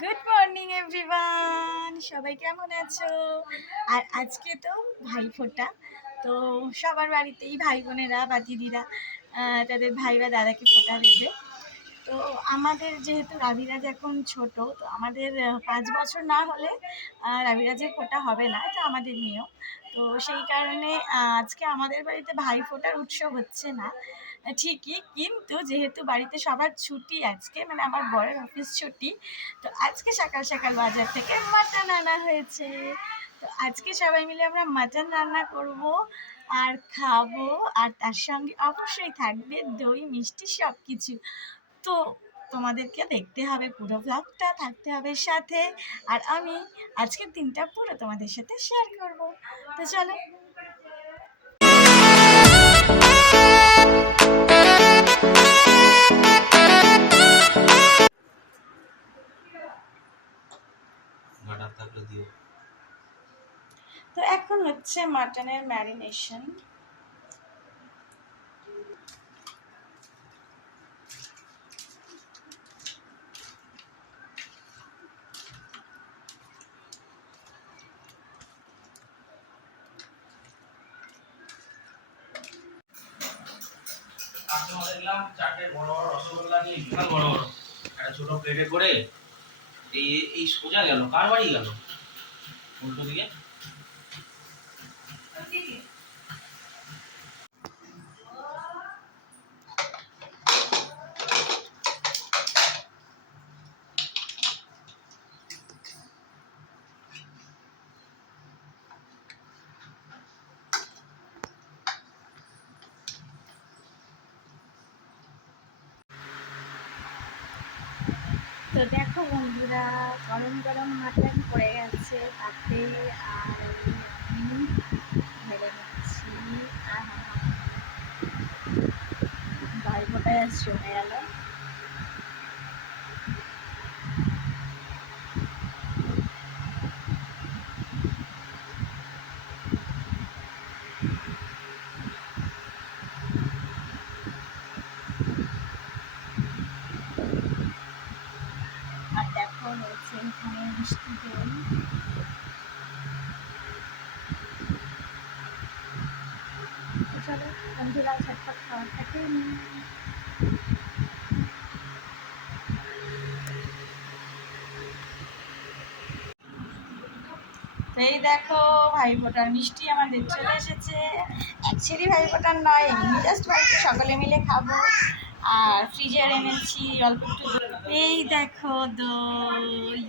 Good morning everyone, সবাই কেমন আছো? আর আজকে তো ভাইফোঁটা, তো সবার বাড়িতেই ভাই বোনেরা বা দিদিরা তাদের ভাই বা দাদাকে ফোঁটা দেবে। তো আমাদের যেহেতু রাবিরাজ এখন ছোট, তো আমাদের 5 বছর না হলে রাবিরাজের ফোঁটা হবে না, এটা আমাদের নিয়ম। তো সেই কারণে আজকে আমাদের বাড়িতে ভাইফোঁটার উৎসব হচ্ছে না ঠিকই, কিন্তু যেহেতু বাড়িতে সবার ছুটি আজকে, মানে আমার বরের অফিস ছুটি, তো আজকে সকাল সকাল বাজার থেকে মাটন আনা হয়েছে। তো আজকে সবাই মিলে আমরা মাটন রান্না করব আর খাবো, আর তার সঙ্গে অবশ্যই থাকবে দই মিষ্টি সব কিছু। তো তোমাদেরকে দেখতে হবে, পুরো ব্লগটা থাকতে হবে সাথে। আর আমি আজকের দিনটা পুরো তোমাদের সাথে শেয়ার করব। তো চলো। তো এখন হচ্ছে মাটনের ম্যারিনেশন। চারটে বড় বড় রসগোল্লা নিয়ে বিশাল বড় বড় একটা ছোট প্লেটে করে এই এই সোজা গেল, কার বাড়ি গেল? উল্টো দিকে। তো দেখো বন্ধুরা, গরম গরম মাটন পড়ে গেছে তাতে, আর আমি ঢেলে নিচ্ছি। ভাইফোঁটায় আজ জমে গেল। আর দেখো রয়েছে এখানে মিষ্টি দই। চলো বন্ধুরা, ঝটপট খাবারটা খেয়ে নিই। এই দেখো ভাইফোঁটার মিষ্টি আমাদের চলে এসেছে। অ্যাকচুয়ালি ভাইফোঁটার নয়, এমনি জাস্ট বাড়িতে সকলে মিলে খাবো। আর ফ্রিজে এনেছি অল্প একটু। এই দেখো দই।